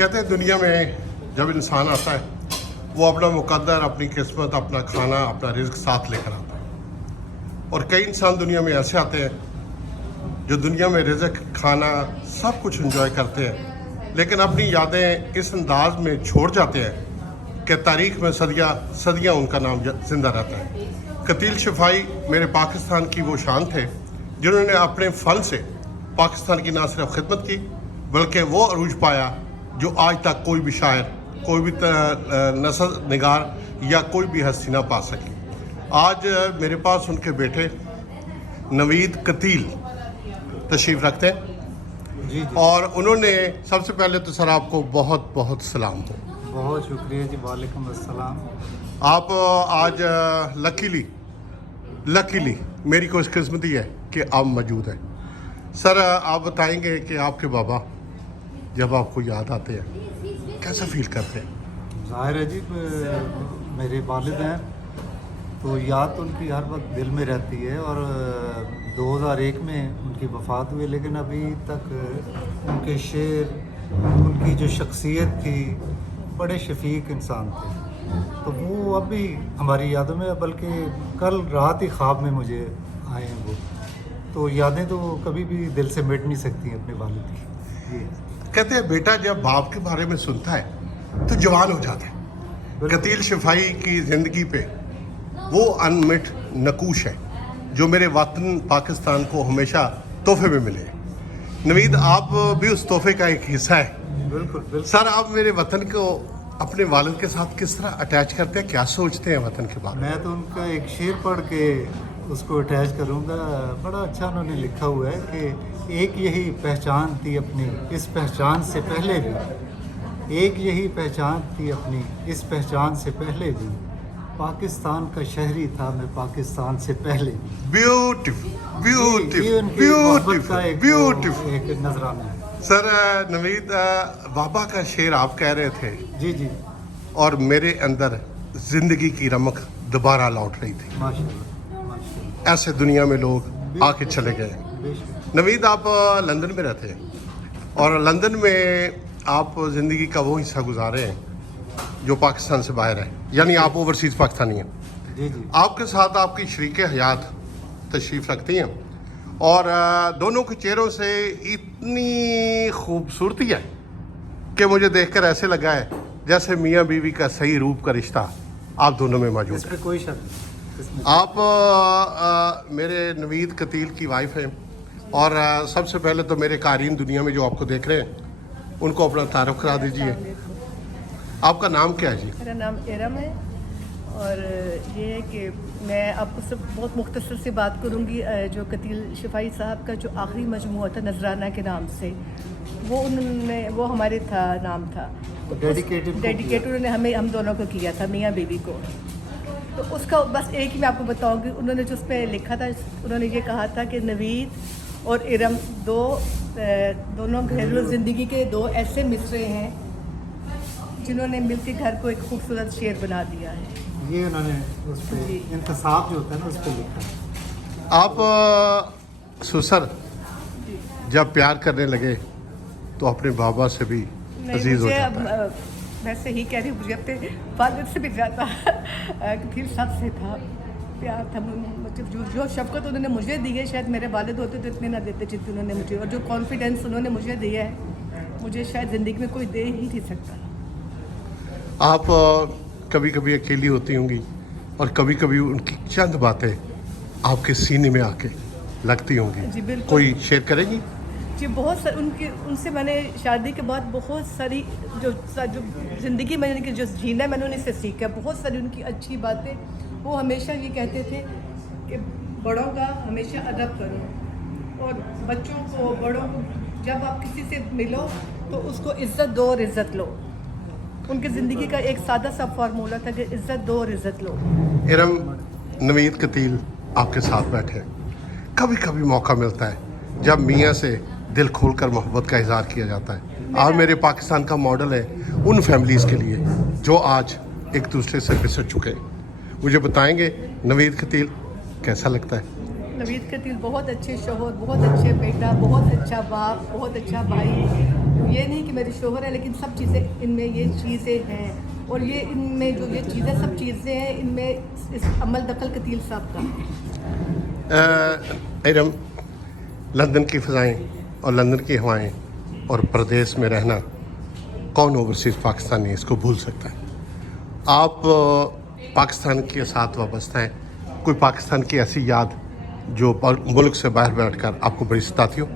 कहते हैं दुनिया में जब इंसान आता है वो अपना मुकद्दर, अपनी किस्मत, अपना खाना, अपना रिज्क साथ लेकर आता है। और कई इंसान दुनिया में ऐसे आते हैं जो दुनिया में रिज्क, खाना सब कुछ एंजॉय करते हैं, लेकिन अपनी यादें इस अंदाज में छोड़ जाते हैं कि तारीख़ में सदियाँ उनका नाम ज़िंदा रहता है। कतील शफाई मेरे पाकिस्तान की वो शान थे जिन्होंने अपने फ़न से पाकिस्तान की ना सिर्फ खिदमत की बल्कि वो अरूज पाया जो आज तक कोई भी शायर, कोई भी नसर निगार या कोई भी हस्ती ना पा सकी। आज मेरे पास उनके बेटे नवीद कतील तशरीफ़ रखते हैं जी। और उन्होंने सबसे पहले तो सर आपको बहुत बहुत सलाम हो। बहुत शुक्रिया जी। वालेकुम अस्सलाम। आप आज लकीली मेरी खुशकिस्मती है कि आप मौजूद हैं। सर आप बताएंगे कि आपके बाबा जब आपको याद आते हैं कैसा फील करते हैं? ज़ाहिर है जी, मेरे वालिद हैं तो याद तो उनकी हर वक्त दिल में रहती है। और 2001 में उनकी वफ़ात हुई, लेकिन अभी तक उनके शेर, उनकी जो शख्सियत थी, बड़े शफीक इंसान थे। तो वो अब भी हमारी यादों में, बल्कि कल रात ही ख्वाब में मुझे आए हैं वो। तो यादें तो कभी भी दिल से मिट नहीं सकती अपने वालिद की। ये कहते हैं बेटा जब बाप के बारे में सुनता है तो जवान हो जाता है। कतील शफाई की ज़िंदगी पे वो अनमिट नकूश है जो मेरे वतन पाकिस्तान को हमेशा तोहफे में मिले। नवीद आप भी उस तोहफे का एक हिस्सा है। बिल्कुल। सर आप मेरे वतन को अपने वालिद के साथ किस तरह अटैच करते हैं, क्या सोचते हैं वतन के बारे में? मैं तो उनका एक शेर पढ़ के उसको अटैच करूँगा। बड़ा अच्छा उन्होंने लिखा हुआ है कि एक यही पहचान थी अपनी इस पहचान से पहले भी, एक यही पहचान थी अपनी इस पहचान से पहले भी, पाकिस्तान का शहरी था मैं पाकिस्तान से पहले भी। ब्यूटीफुल एक नजराना है। सर नवीद बाबा का शेर आप कह रहे थे जी। और मेरे अंदर जिंदगी की रमक दोबारा लौट रही थी। माशाल्लाह। ऐसे दुनिया में लोग आके चले गए। बेशक। नवीद आप लंदन में रहते हैं और लंदन में आप ज़िंदगी का वो हिस्सा गुजारे हैं जो पाकिस्तान से बाहर है, यानी आप ओवरसीज़ पाकिस्तानी हैं। जी। आपके साथ आपकी शरीक हयात तशरीफ़ रखती हैं और दोनों के चेहरों से इतनी खूबसूरती है कि मुझे देखकर ऐसे लगा है जैसे मियाँ बीवी का सही रूप का रिश्ता आप दोनों में मौजूद इस है। पे कोई शक नहीं। आप मेरे नवीद कतील की वाइफ हैं और सबसे पहले तो मेरे कारीन दुनिया में जो आपको देख रहे हैं उनको अपना तारुफ करा दीजिए। आपका नाम क्या है जी? मेरा नाम इरम है और ये है कि मैं आपको सब बहुत मुख्तसर से बात करूँगी। जो कतील शफाई साहब का जो आखिरी मजमूआ था नजराना के नाम से, वो हमारे था नाम था डेडिकेट उन्होंने हम दोनों को किया था, मियाँ बीवी को। तो उसका बस एक ही मैं आपको बताऊँगी, उन्होंने जो उसमें लिखा था, उन्होंने ये कहा था कि नवीद और इरम दोनों घरेलू ज़िंदगी के दो ऐसे मिसरे हैं जिन्होंने मिलकर घर को एक खूबसूरत शेर बना दिया है। ये उन्होंने उस पर इंतसाब जो होता है ना, उस पर लिखा है। आप सुसर जब प्यार करने लगे तो अपने बाबा से भी अजीज हो जाता है। वैसे ही कह रही हूँ, मुझे अपने वालिद से भी ज़्यादा फिर सबसे था प्यार था। मतलब जो शफ़क़त उन्होंने मुझे दी है शायद मेरे वालिद होते तो इतने ना देते जितने उन्होंने मुझे, और जो कॉन्फिडेंस उन्होंने मुझे दिया है मुझे शायद ज़िंदगी में कोई दे ही नहीं सकता। आप कभी कभी अकेली होती होंगी और कभी कभी उनकी चंद बातें आपके सीने में आके लगती होंगी। जी बिल्कुल। कोई शेयर करेगी? जी बहुत सारी उनसे मैंने शादी के बाद बहुत सारी जो ज़िंदगी में जो जीना है मैंने उन्हीं से सीखा। बहुत सारी उनकी अच्छी बातें। वो हमेशा ये कहते थे कि बड़ों का हमेशा अदब करो और बच्चों को, बड़ों को जब आप किसी से मिलो तो उसको इज़्ज़त दो और इज़्ज़त लो। उनकी ज़िंदगी का एक सादा सा फार्मूला था कि इज़्ज़त दो और इज़्ज़त लो। इरम, नवीद कतील आपके साथ बैठे, कभी कभी मौका मिलता है जब मियाँ से दिल खोलकर मोहब्बत का इजहार किया जाता है। आप मेरे पाकिस्तान का मॉडल है उन फैमिलीज़ के लिए जो आज एक दूसरे से बिछड़ चुके हैं। मुझे बताएंगे नवीद कतील कैसा लगता है? नवीद कतील बहुत अच्छे शोहर, बहुत अच्छे बेटा, बहुत अच्छा बाप, बहुत अच्छा भाई, ये नहीं कि मेरे शोहर है, लेकिन सब चीज़ें इनमें ये चीज़ें हैं, और ये इनमें जो ये चीज़ें सब चीज़ें हैं, इनमें इस अमल दखल कतील साहब का है। इरम, लंदन की फ़ज़ाएँ और लंदन की हवाएँ और प्रदेश में रहना, कौन ओवरसीज़ पाकिस्तानी इसको भूल सकता है? आप पाकिस्तान के साथ वाबस्ता हैं, कोई पाकिस्तान की ऐसी याद जो मुल्क से बाहर बैठकर आपको बड़ी सताती हो?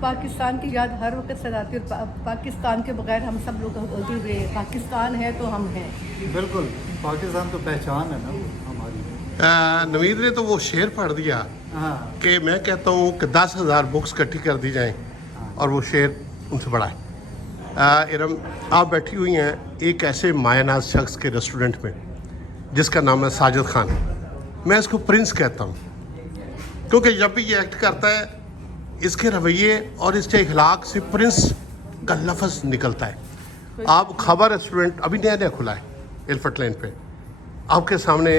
पाकिस्तान की याद हर वक्त सताती है, और पाकिस्तान के बगैर हम सब लोग होते हुए, पाकिस्तान है तो हम हैं। बिल्कुल, पाकिस्तान तो पहचान है ना हमारी। नवीद ने तो वो शेर पढ़ दिया हाँ कि मैं कहता हूँ कि 10,000 बुक्स इकट्ठी कर दी जाएं, और वो शेर उनसे बड़ा है। इरम, आप बैठी हुई हैं एक ऐसे मायानाज शख्स के रेस्टोरेंट में जिसका नाम है साजिद खान। मैं इसको प्रिंस कहता हूँ, क्योंकि जब भी ये एक्ट करता है, इसके रवैये और इसके अखलाक से प्रिंस का लफ्ज़ निकलता है। आप खाबा रेस्टोरेंट अभी नया नया खुला है एल्फर्ट लेन पे, आपके सामने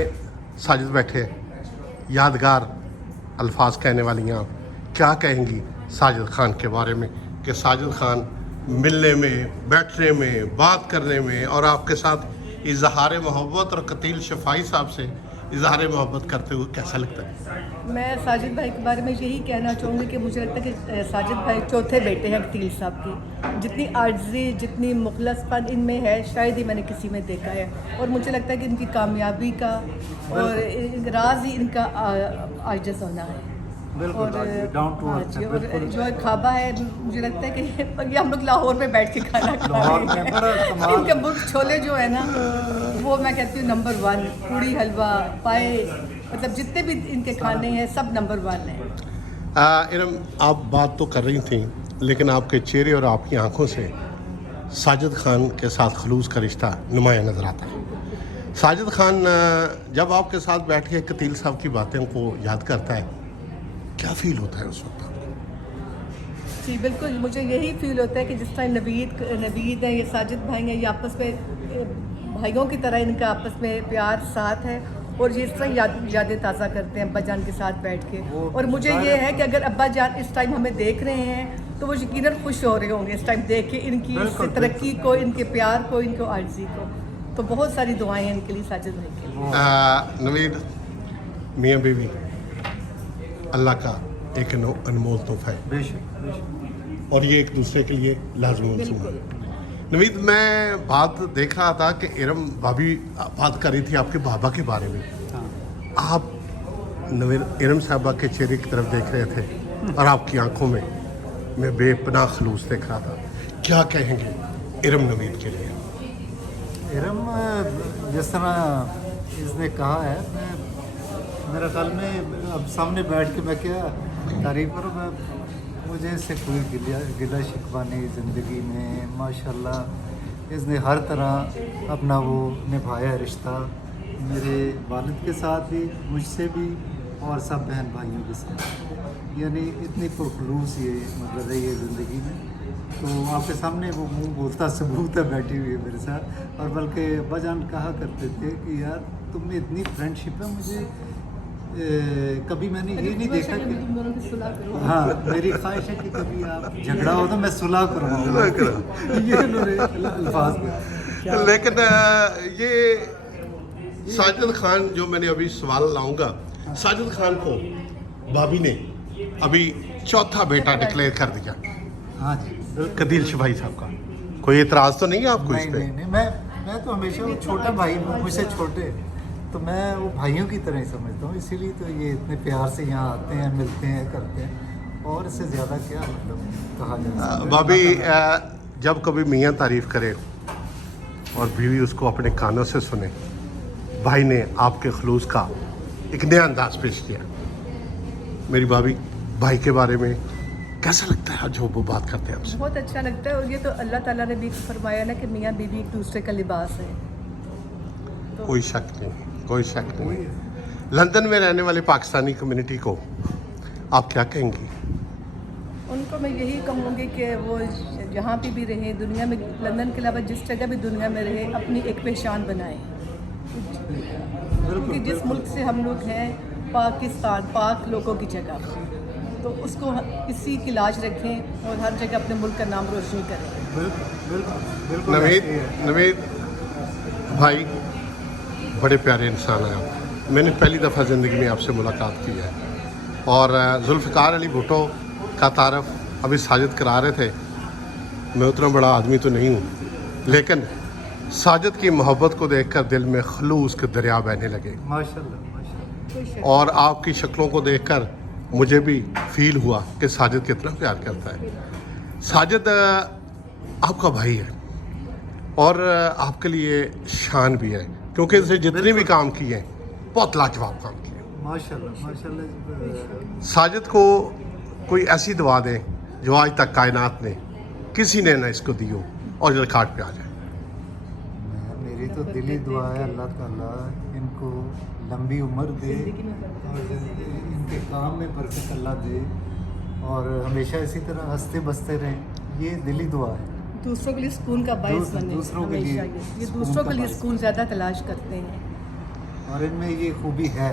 साजिद बैठे हैं, यादगार अल्फाज कहने वाली हैं। आप क्या कहेंगी साजिद खान के बारे में कि साजिद खान मिलने में, बैठने में, बात करने में और आपके साथ इजहार मोहब्बत और कतील शफाई साहब से इजहार मोहब्बत करते हुए कैसा लगता है? मैं साजिद भाई के बारे में यही कहना चाहूँगी कि मुझे लगता है कि साजिद भाई चौथे बेटे हैं कतील साहब की। जितनी आर्जी, जितनी मुखलसपन इनमें है, शायद ही मैंने किसी में देखा है। और मुझे लगता है कि इनकी कामयाबी का और राज ही इनका आजिज़ होना है। बिल्कुल, डाउन टू हाँ अर्थ जी, है, और बिल्कुल। जो खाबा है, मुझे लगता है कि ये हम लोग लाहौर में बैठ के खाना खा लाहौर रहे में बड़ा हैं। कमाल इनके मुल्क छोले जो है ना, वो मैं कहती हूँ नंबर 1। पूड़ी, हलवा, पाए, मतलब जितने भी इनके खाने हैं सब नंबर 1 हैं। इरम, आप बात तो कर रही थी, लेकिन आपके चेहरे और आपकी आंखों से साजिद खान के साथ खलूस का रिश्ता नुमाया नज़र आता है। साजिद खान जब आपके साथ बैठ के कतील साहब की बातें को याद करता है, क्या फील होता है उस वक्त आपको? जी बिल्कुल, मुझे यही फील होता है कि जिस तरह नवीद है, ये साजिद भाई हैं, ये आपस में भाइयों की तरह इनका आपस में प्यार साथ है, और ये इस तरह यादें ताज़ा करते हैं अब्बा जान के साथ बैठ के। और मुझे ये है कि अगर अब्बा जान इस टाइम हमें देख रहे हैं तो वो यकीनन खुश हो रहे होंगे इस टाइम देख के, इनकी इस तरक्की को, इनके प्यार को, इनको आर्जी को। तो बहुत सारी दुआएं हैं इनके लिए, साजिद भाई के लिए। नवीद, मियाँ बीवी अल्लाह का एक अनमोल तोहफा है, बेशक बेशक। और ये एक दूसरे के लिए लाजमी मौजूद है। नवीद, मैं बात देख रहा था कि इरम भाभी बात कर रही थी आपके बाबा के बारे में। हाँ आप नवीद इरम साहबा के चेहरे की तरफ देख रहे थे और आपकी आंखों में मैं बेपनाह खलूस देख रहा था। क्या कहेंगे इरम नवीद के लिए? इरम, जिस तरह इसने कहा है, मेरा ख्याल में अब सामने बैठ के मैं क्या तारीफ करूँ। मुझे इससे कोई गिला शिकवा नहीं ज़िंदगी में। माशाल्लाह इसने हर तरह अपना वो निभाया रिश्ता, मेरे वालिद के साथ भी, मुझसे भी, और सब बहन भाइयों के साथ। यानी इतनी पुरखलूस ये मतलब रही है ज़िंदगी में। तो आपके सामने वो मुंह बोलता सबूत है, बैठी हुई है मेरे साथ। और बल्कि अब्बा जान कहा करते थे कि यार तुम में इतनी फ्रेंडशिप है, मुझे कभी मैंने ये नहीं देखा कि तुम दोनों की सुलह करो। हाँ, मेरी ख्वाहिश है कि कभी आप झगड़ा हो तो मैं सुलह करवाऊंगा। ये उन्होंने अल्फाज में। लेकिन ये साजिद खान जो मैंने अभी सवाल लाऊंगा, साजिद खान को भाभी ने अभी चौथा बेटा डिक्लेयर कर दिया, हाँ जी बिल्कुल। कतील शफाई साहब का। कोई एतराज़ तो नहीं है आपको इस नहीं पे? नहीं नहीं, मैं तो हमेशा वो छोटा भाई, मुझसे छोटे, तो मैं वो भाइयों की तरह ही समझता हूँ। इसीलिए तो ये इतने प्यार से यहाँ आते हैं, मिलते हैं, करते हैं। और इससे ज़्यादा क्या मतलब कहा जा सकता है। भाभी, जब कभी मियाँ तारीफ़ करे और बीवी उसको अपने कानों से सुने, भाई ने आपके खलूस का एक नया अंदाज पेश किया। मेरी भाभी, भाई के बारे में कैसा लगता है जो वो बात करते हैं आपसे? बहुत अच्छा लगता है, और ये तो अल्लाह ताला ने भी फरमाया ना कि मियाँ बीवी एक दूसरे का लिबास है। कोई शक नहीं, कोई शक नहीं। लंदन में रहने वाले पाकिस्तानी कम्युनिटी को आप क्या कहेंगी? उनको मैं यही कहूँगी कि वो जहाँ भी रहे दुनिया में, लंदन के अलावा जिस जगह भी दुनिया में रहे, अपनी एक पहचान बनाएं। क्योंकि जिस मुल्क से हम लोग हैं, पाकिस्तान, पाक लोगों की जगह, तो तो उसको इसी की लाज रखें और हर जगह अपने मुल्क का नाम रोशन करें। बिल्कुल नवीद ऐसे ही है। नवीद भाई बड़े प्यारे इंसान हैं आप। मैंने पहली दफ़ा ज़िंदगी में आपसे मुलाकात की है और जुल्फ़िकार अली भुट्टो का तारफ़ अभी साजिद करा रहे थे। मैं उतना बड़ा आदमी तो नहीं हूँ, लेकिन साजिद की मोहब्बत को देखकर दिल में खलूस के दरिया बहने लगे माशाल्लाह माशाल्लाह। कोई शक और आपकी शक्लों को देखकर मुझे भी फील हुआ कि साजिद कितना प्यार करता है। साजिद आपका भाई है और आपके लिए शान भी है, क्योंकि इसने जितने भी काम किए हैं बहुत लाजवाब काम किए। माशाल्लाह माशाल्लाह। साजिद को कोई ऐसी दुआ दें जो आज तक कायनात ने किसी ने ना इसको दी हो और ये रिकॉर्ड पे आ जाए। मेरी तो दिली दुआ है अल्लाह ताला इनको लंबी उम्र दे और इनके काम में बरकत अल्लाह दे और हमेशा इसी तरह हंसते बसते रहें। ये दिली दुआ है। दूसरों के लिए सुकून का बायस बने दूसरों के लिए हमेशा। ये सुकून दूसरों का के लिए बायस। सुकून ज़्यादा तलाश करते हैं। और इनमें ये खूबी है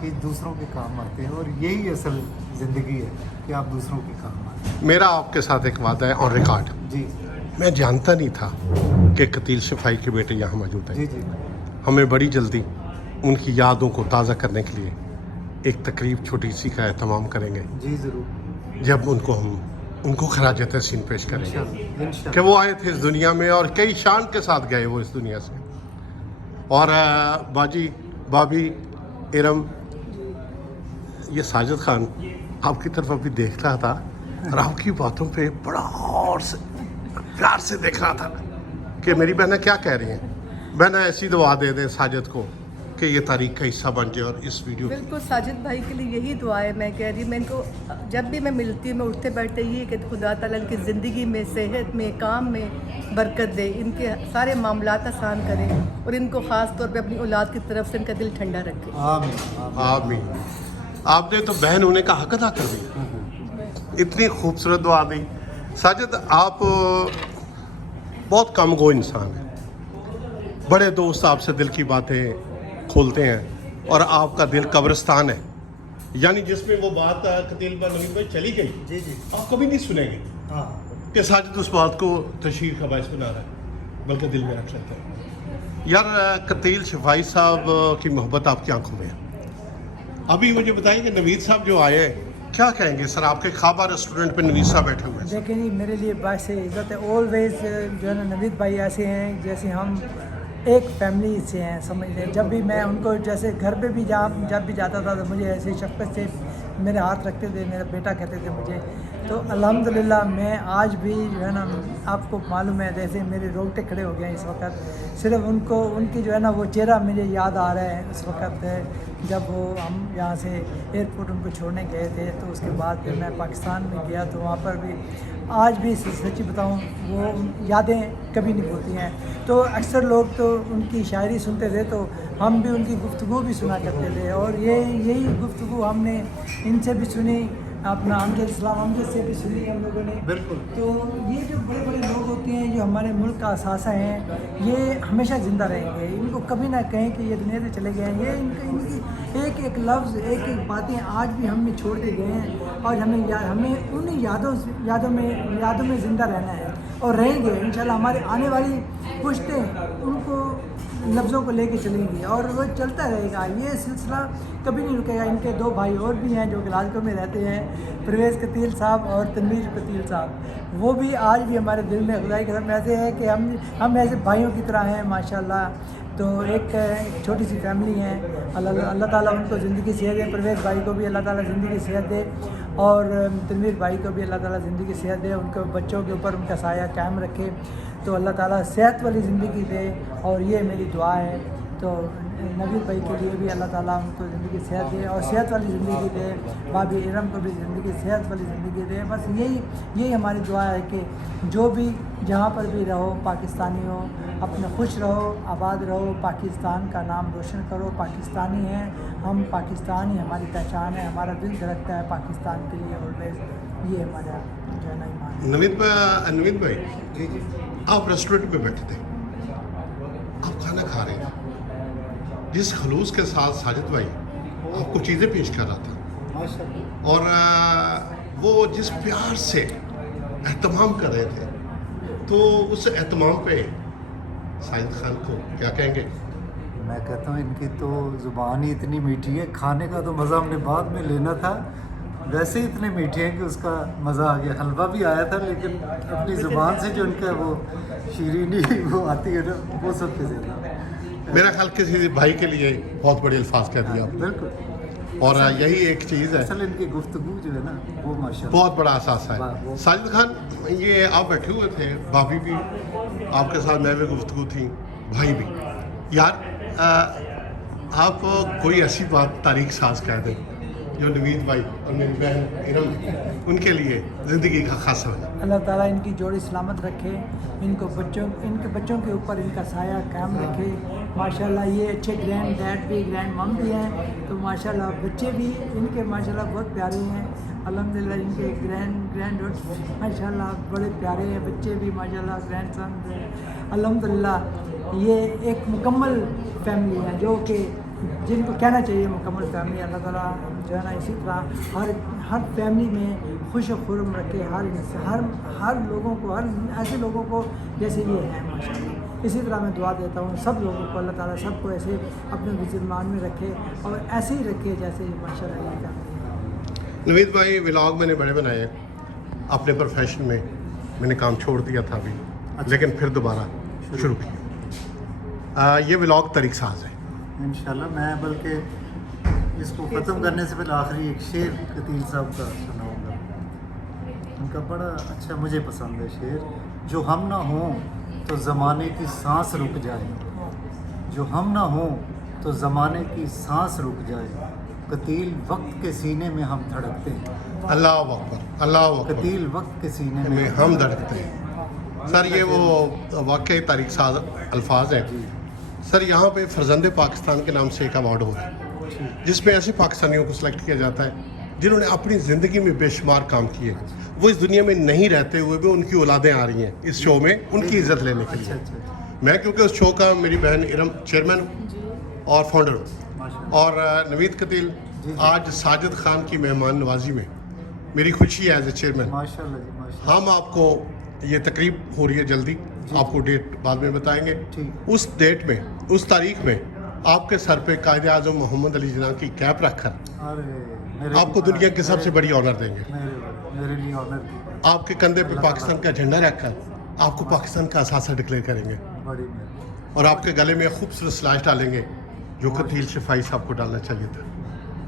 कि दूसरों के काम आते हैं और यही असल ज़िंदगी है कि आप दूसरों के काम आते हैं। मेरा आपके साथ एक वादा है ऑन रिकॉर्ड। जी मैं जानता नहीं था कि कतील शफाई के बेटे यहाँ मौजूद हैं। जी जी हमें बड़ी जल्दी उनकी यादों को ताज़ा करने के लिए एक तकरीब छोटी सी का एहतमाम करेंगे, जी ज़रूर जब हम उनको खराज तहसीन पेश करेंगे इंशाल्लाह कि इंशाल्लाह। वो आए थे इस दुनिया में और कई शान के साथ गए वो इस दुनिया से। और बाजी भाभी इरम, ये साजिद खान आपकी तरफ अभी देख रहा था और आपकी बातों पे बड़ा और से प्यार से देख रहा था कि मेरी बहना क्या कह रही हैं। बहना ऐसी दुआ दे दें साजिद को कि ये तारीख का हिस्सा बन जाए और इस वीडियो बिल्कुल साजिद भाई के लिए यही दुआ है। मैं कह रही, मैं इनको जब भी मैं मिलती हूँ मैं उठते बैठते ये कि खुदा ताला इनकी ज़िंदगी में, सेहत में, काम में बरकत दे, इनके सारे मामलात आसान करें और इनको ख़ास तौर पे अपनी औलाद की तरफ से इनका दिल ठंडा रखे। आमीन आमीन। आपने तो बहन होने का हक अदा कर दिया, इतनी खूबसूरत दुआ दी। साजिद आप बहुत कम गो इंसान हैं, बड़े दोस्त आपसे दिल की बातें खोलते हैं और आपका दिल कब्रिस्तान है, यानी जिसमें वो बात कतील पर नवीद भाई चली गई जी जी आप कभी नहीं सुनेंगे हाँ कि साजिद उस बात को तशहीर का बायस बना रहा है, बल्कि दिल में रख लेते हैं। यार कतील शफाई साहब की मोहब्बत आपकी आंखों में है। अभी मुझे बताएं कि नवीद साहब जो आए हैं, क्या कहेंगे सर? आपके खाबा रेस्टोरेंट पे नवीद साहब बैठे हुए हैं। देखिए जी, मेरे लिए बात से इज़्ज़त है। ऑलवेज जो है ना नवीद भाई ऐसे हैं जैसे हम एक फैमिली से हैं, समझ लें। जब भी मैं उनको जैसे घर पे भी जब भी जाता था तो मुझे ऐसी शफ़क़त से मेरे हाथ रखते थे, मेरा बेटा कहते थे मुझे। तो अल्हम्दुलिल्लाह मैं आज भी जो है ना, आपको मालूम है जैसे मेरे रोंगटे खड़े हो गए हैं इस वक्त, सिर्फ उनकी जो है ना वो चेहरा मुझे याद आ रहा है उस वक्त जब वो हम यहाँ से एयरपोर्ट उनको छोड़ने गए थे। तो उसके बाद फिर मैं पाकिस्तान में गया तो वहाँ पर भी आज भी सच्ची बताऊँ वो यादें कभी नहीं भूलती हैं। तो अक्सर लोग तो उनकी शायरी सुनते थे तो हम भी उनकी गुफ्तगू भी सुना करते थे और यही गुफ्तगू हमने इनसे भी सुनी, अपना अमजद से भी सुनी हम लोगों ने। बिल्कुल। तो ये जो बड़े बड़े लोग होते हैं जो हमारे मुल्क का असासा हैं, ये हमेशा ज़िंदा रहेंगे। इनको कभी ना कहें कि ये दुनिया से चले गए हैं। ये इनकी एक एक लफ्ज़, एक एक बातें आज भी हमें छोड़ के गए हैं और हमें उन्हीं यादों में ज़िंदा रहना है और रहेंगे इंशाल्लाह। हमारे आने वाली पुश्तें उनको लफ्ज़ों को लेके चलेंगी और वो चलता रहेगा। ये सिलसिला कभी नहीं रुकेगा। इनके दो भाई और भी हैं जो ग्लासगो में रहते हैं, परवेज़ कतील साहब और तनवीर कतील साहब। वो भी आज भी हमारे दिल में खुदाई के साथ ऐसे है कि हम ऐसे भाइयों की तरह हैं माशाल्लाह। तो एक छोटी सी फैमिली है। अल्लाह ताला उनको ज़िंदगी सेहत दे। परवेज़ भाई को भी अल्लाह ताला ज़िंदगी सेहत दे और तनवीर भाई को भी अल्लाह ताला ज़िंदगी सेहत दे। उनके बच्चों के ऊपर उनका साया कायम रखे। तो अल्लाह ताला सेहत वाली ज़िंदगी दे और ये मेरी दुआ है। तो नवीद भाई के लिए भी अल्लाह ताला उनको ज़िंदगी सेहत दे और सेहत वाली ज़िंदगी दे। भाभी इरम को भी ज़िंदगी सेहत वाली ज़िंदगी दे। बस यही हमारी दुआ है कि जो भी जहाँ पर भी रहो, पाकिस्तानी हो, अपने खुश रहो, आबाद रहो, पाकिस्तान का नाम रोशन करो। पाकिस्तानी हैं हम, पाकिस्तानी हमारी पहचान है, हमारा दिल धड़कता है पाकिस्तान के लिए ऑलवेज। ये हमारा जो है ना ईमान है। नवीद भाई जी जी आप रेस्टोरेंट में बैठे थे, आप खाना खा रहे थे, जिस खलूस के साथ साजिद भाई आपको चीज़ें पेश कर रहा था, माशाल्लाह। और वो जिस प्यार से एहतमाम कर रहे थे, तो उस एहतमाम पे साजिद खान को क्या कहेंगे? मैं कहता हूँ इनकी तो ज़ुबान ही इतनी मीठी है, खाने का तो मज़ा हमने बाद में लेना था, वैसे ही इतने मीठे हैं कि उसका मज़ा आ गया। हलवा भी आया था, लेकिन अपनी ज़ुबान से जो उनका वो शीरीनी वो आती है ना, वो सबसे ज़्यादा। मेरा ख्याल किसी भाई के लिए बहुत बड़े अल्फाज कह दिया आपने, बिल्कुल। और यही एक चीज़ है, असल इनकी गुफ्तगू जो है ना वो माशाल्लाह बहुत बड़ा एहसास है। वो- साजिद खान, ये आप बैठे हुए थे, भाभी भी आपके साथ, मैं भी गुफ्तगू थी, भाई भी। यार आप कोई ऐसी बात तारीख साज कह दें जो नवीद भाई और मेरी बहन इरम उनके लिए ज़िंदगी का खासा है। अल्लाह ताला इनकी जोड़ी सलामत रखे, इनके बच्चों के ऊपर इनका साया कायम रखे। माशाल्लाह ये अच्छे ग्रैंड डैड भी ग्रैंड मम भी हैं, तो माशाल्लाह बच्चे भी इनके माशाल्लाह बहुत प्यारे हैं। अल्हम्दुलिल्लाह इनके ग्रैंड माशाल्लाह बड़े प्यारे हैं, बच्चे भी माशाल्लाह ग्रैंड सन। अल्हम्दुलिल्लाह ये एक मुकम्मल फैमिली है, जो कि जिनको कहना चाहिए मुकम्मल फैमिली। अल्लाह ताला जो है ना इसी तरह हर फैमिली में खुश और खुर्म रखे, हर लोगों को, हर ऐसे लोगों को जैसे ये हैं माशाल्लाह। इसी तरह मैं दुआ देता हूँ सब लोगों को, अल्लाह ताला सबको ऐसे अपने विजमान में रखे और ऐसे ही रखे जैसे माशाल्लाह ये फैमिली है। नवीद भाई, व्लॉग मैंने बड़े बनाए हैं, अपने प्रोफेशन में मैंने काम छोड़ दिया था अभी, लेकिन फिर दोबारा शुरू किया। ये व्लॉग तरीक साज है इंशाल्लाह। मैं बल्कि इसको ख़त्म करने से पहले आखिरी एक शेर कतील साहब का सुनाऊंगा। उनका बड़ा अच्छा मुझे पसंद है शेर, जो हम ना हों तो ज़माने की सांस रुक जाए, जो हम ना हों तो ज़माने की सांस रुक जाए, कतील वक्त के सीने में हम धड़कते हैं। अल्लाह अकबर, अल्लाह अकबर, कतील वक्त के सीने में में हम धड़कते हैं। सर ये वो वाकई तारीख साज अल्फाज हैं। सर यहाँ पे फर्जंद पाकिस्तान के नाम से एक अवार्ड हो रहा है, जिसमें ऐसे पाकिस्तानियों को सिलेक्ट किया जाता है जिन्होंने अपनी ज़िंदगी में बेशुमार काम किए, वो इस दुनिया में नहीं रहते हुए भी उनकी औलादें आ रही हैं इस शो में उनकी इज़्ज़त लेने के लिए। मैं क्योंकि उस शो का मेरी बहन इरम चेयरमैन हूँ और फाउंडर हूँ, और नवीद कतील आज साजिद खान की मेहमान नवाजी में मेरी खुशी है एज ए चेयरमैन। माशाल्लाह जी माशाल्लाह। हम आपको ये तकरीब हो रही है जल्दी, आपको डेट बाद में बताएंगे। ठीक। उस डेट में, उस तारीख में आपके सर पे कायदे आज़म मोहम्मद अली जिन्ना की कैप रखकर अरे मेरे आपको लिए दुनिया की सबसे मेरे- बड़ी ऑनर देंगे। मेरे लिए ऑनर की आपके कंधे पे पाकिस्तान का झंडा रखकर आपको पाकिस्तान का असासा डिक्लेयर करेंगे, बड़ी मेहरबानी। और आपके गले में खूबसूरत स्लैश डालेंगे जो कतील शिफाई साहब को डालना चाहिए था।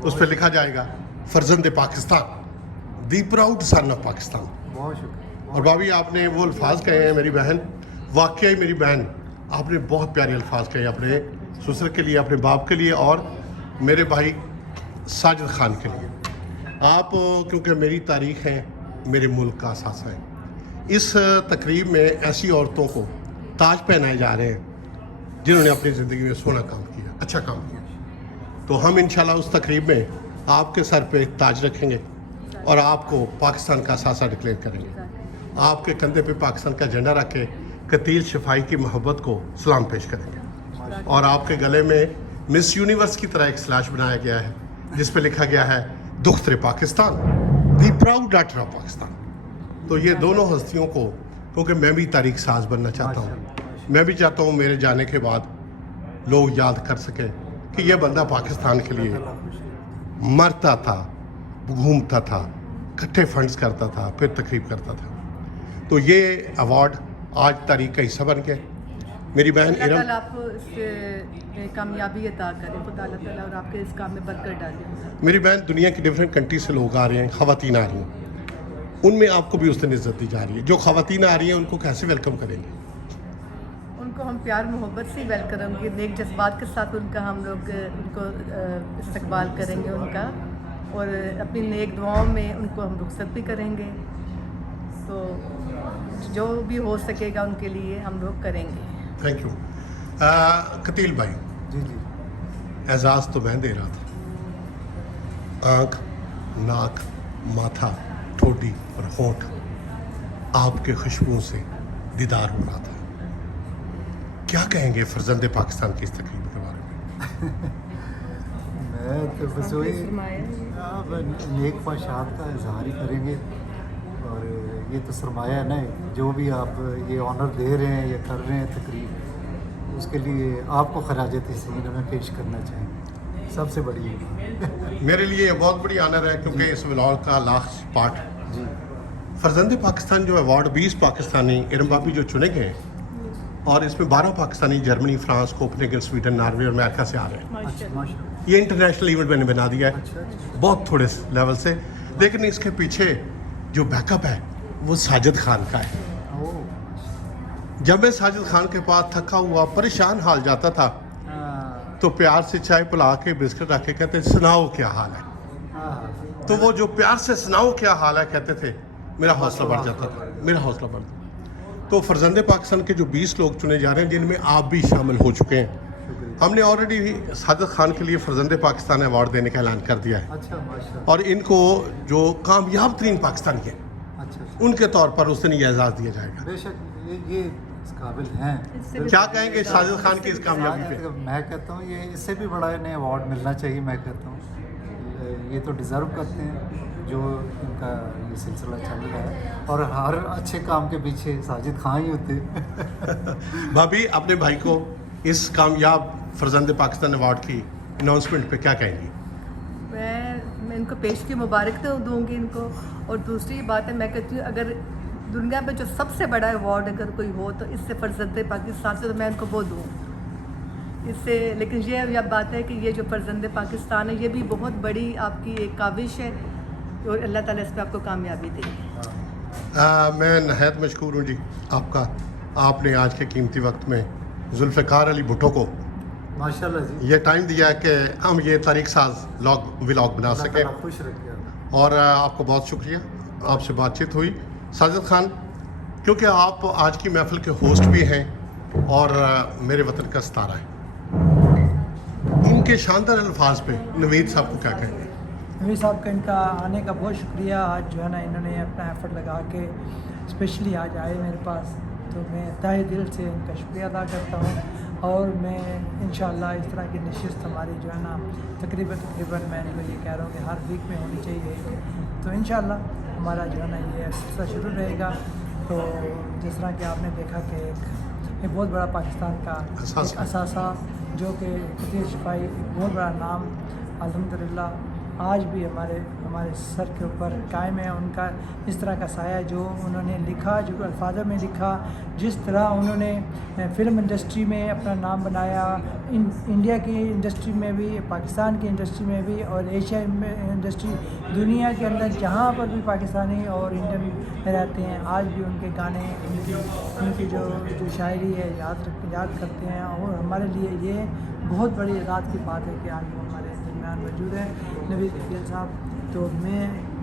उस पर लिखा जाएगा फर्जंद पाकिस्तान, दी प्राउड सन ऑफ पाकिस्तान। बहुत शुक्रिया। और भाभी आपने वो अल्फाज कहे हैं, मेरी बहन, वाकई मेरी बहन, आपने बहुत प्यारे अल्फाज कहे अपने ससुर के लिए, अपने बाप के लिए और मेरे भाई साजिद खान के लिए। आप क्योंकि मेरी तारीख है, मेरे मुल्क का असासा है। इस तकरीब में ऐसी औरतों को ताज पहनाए जा रहे हैं जिन्होंने अपनी ज़िंदगी में सोना काम किया, अच्छा काम किया। तो हम इंशाल्लाह उस तकरीब में आपके सर पे ताज रखेंगे और आपको पाकिस्तान का असासा डिक्लेयर करेंगे। आपके कंधे पे पाकिस्तान का झंडा रख के कतील शिफाई की मोहब्बत को सलाम पेश करेंगे, और आपके गले में मिस यूनिवर्स की तरह एक स्लैश बनाया गया है जिस पे लिखा गया है दुख्तरे पाकिस्तान, दी प्राउड डॉटर ऑफ पाकिस्तान। तो ये दोनों हस्तियों को, क्योंकि मैं भी तारीख साज बनना चाहता हूँ, मैं भी चाहता हूँ मेरे जाने के बाद लोग याद कर सकें कि यह बंदा पाकिस्तान के लिए मरता था, घूमता था, इकट्ठे फंड्स करता था, फिर तकरीब करता था। तो ये अवार्ड आज तारीख का हिस्सा बन गया। मेरी बहन अल्लाह इरम, ताला आपको इससे कामयाबी अता करे, खुदा अल्लाह ताला और आपके इस काम में बरकत डाले। मेरी बहन, दुनिया की डिफरेंट कंट्री से लोग आ रहे हैं, ख़वातीन आ रही हैं, उनमें आपको भी उस दिन इज्जत दी जा रही है। जो ख़वातीन आ रही हैं उनको कैसे वेलकम करेंगे? उनको हम प्यार मोहब्बत से वेलकम करेंगे, नेक जज्बात के साथ उनका हम लोग उनको इस्तकबाल करेंगे उनका, और अपनी नेक दुआओं में उनको हम रुखसत भी करेंगे। तो जो भी हो सकेगा उनके लिए हम लोग करेंगे। Thank you. कतील भाई, जी जी एजाज़ तो मैं दे रहा था, आँख, नाक, माथा, ठोडी और होंठ आपके खुशबू से दीदार हो रहा था। क्या कहेंगे फर्जंद पाकिस्तान की इस तकरीब के बारे में? मैं है तो बस वही सरमाया है। अब नेक ख्वाहिशात का इजहार ही करेंगे। और ये तो सरमाया है ना, जो भी आप ये ऑनर दे रहे हैं या कर रहे हैं तकरीब, उसके लिए आपको खराज तहसीन हमें पेश करना चाहिए, सबसे बड़ी है। मेरे लिए ये बहुत बड़ी ऑनर है क्योंकि इस व्लॉग का लास्ट पार्ट जी फर्जंद पाकिस्तान जो अवार्ड 20 पाकिस्तानी इरम्बाबी जो चुने गए हैं और इसमें 12 Pakistani Germany, France, Copenhagen, Sweden, Norway और अमेरिका से आ रहे हैं। माशाल्लाह। माशा ये इंटरनेशनल इवेंट मैंने बना दिया है अच्छा अच्छा। बहुत थोड़े लेवल से, लेकिन इसके पीछे जो बैकअप है वो साजिद खान का है। ओह जब मैं साजिद खान के पास थका हुआ परेशान हाल जाता था हाँ, तो प्यार से चाय पिला के बिस्किट रख के कहते सुनाओ क्या हाल है। हाँ, तो वो जो प्यार से सुनाओ क्या हाल है कहते थे, मेरा हौसला बढ़ जाता था, मेरा हौसला बढ़ जाता। तो फर्जंद पाकिस्तान के जो 20 लोग चुने जा रहे हैं जिनमें आप भी शामिल हो चुके हैं, शुक्रिया। हमने ऑलरेडी साजिद खान के लिए फर्जंद पाकिस्तान अवार्ड देने का ऐलान कर दिया है अच्छा माशा और इनको जो कामयाब तरीन पाकिस्तानी है अच्छा अच्छा। उनके तौर पर उस दिन ये एजाज़ दिया जाएगा। बेशक ये इस काबिल हैं। इससे भी क्या कहेंगे साजिद खान की इस कामयाबी पे? मैं कहता हूँ ये इससे भी बड़ा इन्हें अवार्ड मिलना चाहिए। मैं कहता हूँ ये तो डिज़र्व करते हैं जो इनका ये सिलसिला चल रहा है, और हर अच्छे काम के पीछे साजिद खान ही होते हैं। भाभी अपने भाई को इस कामयाब फर्जंद पाकिस्तान अवार्ड की अनाउंसमेंट पे क्या कहेंगी? मैं इनको पेश की मुबारक तो दूंगी इनको। और दूसरी बात है, मैं कहती हूँ अगर दुनिया में जो सबसे बड़ा अवार्ड अगर कोई हो तो इससे फर्जंद पाकिस्तान से तो मैं इनको वो दूँ इससे। लेकिन ये बात है कि ये जो फर्जंद पाकिस्तान है ये भी बहुत बड़ी आपकी एक काविश है और अल्लाह ताला इस पर आपको कामयाबी दे। मैं नहायत मशकूर हूँ जी आपका, आपने आज के कीमती वक्त में जुल्फ़िकार अली भुट्टो को माशाल्लाह जी, ये टाइम दिया है कि हम ये तारीख साज व्लॉग बना अल्लाह सकें, ताला खुश रखिए। और आपको बहुत शुक्रिया, आपसे बातचीत हुई। साजिद खान, क्योंकि आप आज की महफिल के होस्ट भी हैं और मेरे वतन का सितारा है, इनके शानदार अल्फाज पे नवीद साहब को क्या कहेंगे? नवीद साहब का इनका आने का बहुत शुक्रिया। आज जो है ना इन्होंने अपना एफर्ट लगा के स्पेशली आज आए मेरे पास, तो मैं तहे दिल से इनका शुक्रिया अदा करता हूँ। और मैं इंशाअल्लाह इस तरह की नशिस्त हमारी जो है ना तकरीबन मैं इनको ये कह रहा हूँ कि हर वीक में होनी चाहिए, तो इंशाअल्लाह हमारा जो है ना ये सिलसिला शुरू रहेगा। तो जिस तरह कि आपने देखा कि एक बहुत बड़ा पाकिस्तान का एक असासा जो कि कतील शिफाई एक बहुत बड़ा नाम अल्हम्दुलिल्लाह आज भी हमारे सर के ऊपर कायम है। उनका इस तरह का साया जो उन्होंने लिखा, जो अल्फाज़ों में लिखा, जिस तरह उन्होंने फ़िल्म इंडस्ट्री में अपना नाम बनाया, इंडिया की इंडस्ट्री में भी, पाकिस्तान की इंडस्ट्री में भी और एशिया इंडस्ट्री, दुनिया के अंदर जहाँ पर भी पाकिस्तानी और इंडियन रहते हैं आज भी उनके गाने, उनकी जो शायरी है याद करते हैं। और हमारे लिए ये बहुत बड़ी रात की बात है कि आज वो हमारे दरमियान मौजूद है नवीद कतील साहब। तो मैं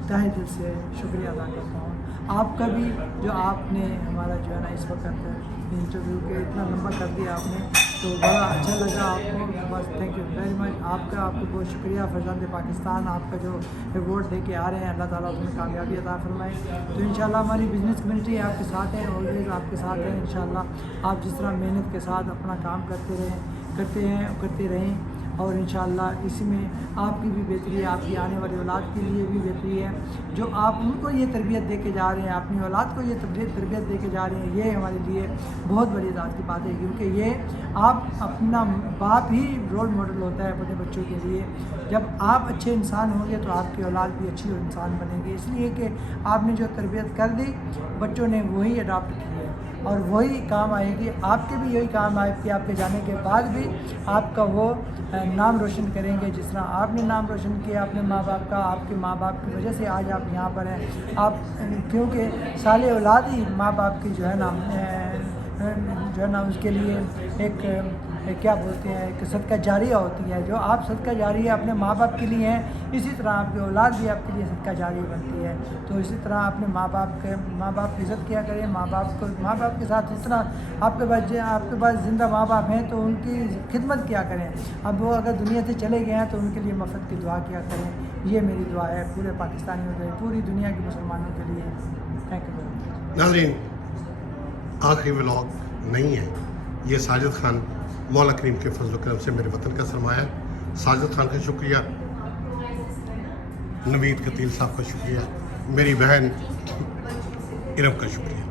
तहे दिल से शुक्रिया अदा करता हूँ आपका भी, जो आपने हमारा जो है ना इस वक्त इंटरव्यू के इतना लंबा कर दिया आपने, तो बड़ा अच्छा लगा आपको। बस थैंक यू वेरी मच आपको बहुत शुक्रिया। फर्जंद पाकिस्तान आपका जो अवार्ड लेके आ रहे हैं, अल्लाह ताला उसमें कामयाबी अता फरमाए। तो इंशाल्लाह हमारी बिज़नेस कम्युनिटी आपके साथ है, ऑलवेज आपके साथ है। इंशाल्लाह आप जिस तरह मेहनत के साथ अपना काम करते रहें और इंशाअल्लाह इसी में आपकी भी बेहतरी है, आपकी आने वाली औलाद के लिए भी बेहतरी है। जो आप उनको ये तरबियत दे के जा रहे हैं, अपनी औलाद को ये तरबियत दे के जा रहे हैं, ये हमारे लिए बहुत बड़ी बात की बात है, क्योंकि ये आप अपना बाप ही रोल मॉडल होता है अपने बच्चों के लिए। जब आप अच्छे इंसान होंगे तो आपकी औलाद भी अच्छी इंसान बनेगी, इसलिए कि आपने जो तरबियत कर दी बच्चों ने वही अडॉप्ट की है और वही काम आएगी। आपके भी यही काम आएगी, आपके जाने के बाद भी आपका वो नाम रोशन करेंगे जिस तरह आपने नाम रोशन किया अपने माँ बाप का। आपके माँ बाप की वजह से आज आप यहाँ पर हैं। आप क्योंकि साले औलाद ही माँ बाप की जो है ना उसके लिए एक क्या बोलते हैं, एक सदका जारिया होती है। जो आप सदका जारिया अपने माँ बाप के लिए हैं, इसी तरह आपकी औलाद भी आपके लिए सदका जारिया बनती है। तो इसी तरह अपने माँ बाप की इज़्ज़त किया करें। माँ बाप के साथ जितना आपके पास ज़िंदा माँ बाप हैं तो उनकी खिदमत किया करें। अब वो अगर दुनिया से चले गए हैं तो उनके लिए मफ़रत की दुआ किया करें। ये मेरी दुआ है पूरे पाकिस्तानियों के लिए, पूरी दुनिया के मुसलमानों के लिए। Thank you very much. नाज़रीन, आखिरी व्लॉग नहीं है, ये साजिद खान मौला करीम के फजल करम से मेरे वतन का सरमाया है साजिद खान का शुक्रिया, नवीद कतील साहब का शुक्रिया, मेरी बहन इरम का शुक्रिया।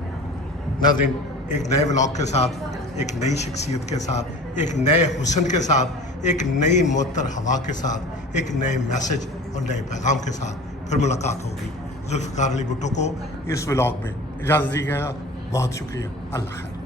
नाज़रीन, एक नए व्लॉग के साथ, एक नई शख्सियत के साथ, एक नए हुस्न के साथ, एक नई मुअत्तर हवा के साथ, एक नए मैसेज और नए पैगाम के साथ फिर मुलाकात होगी। जुल्फ़िकार अली भुट्टो को इस व्लॉग में इजाज़त दीजिएगा। बहुत शुक्रिया। अल्लाह खैर।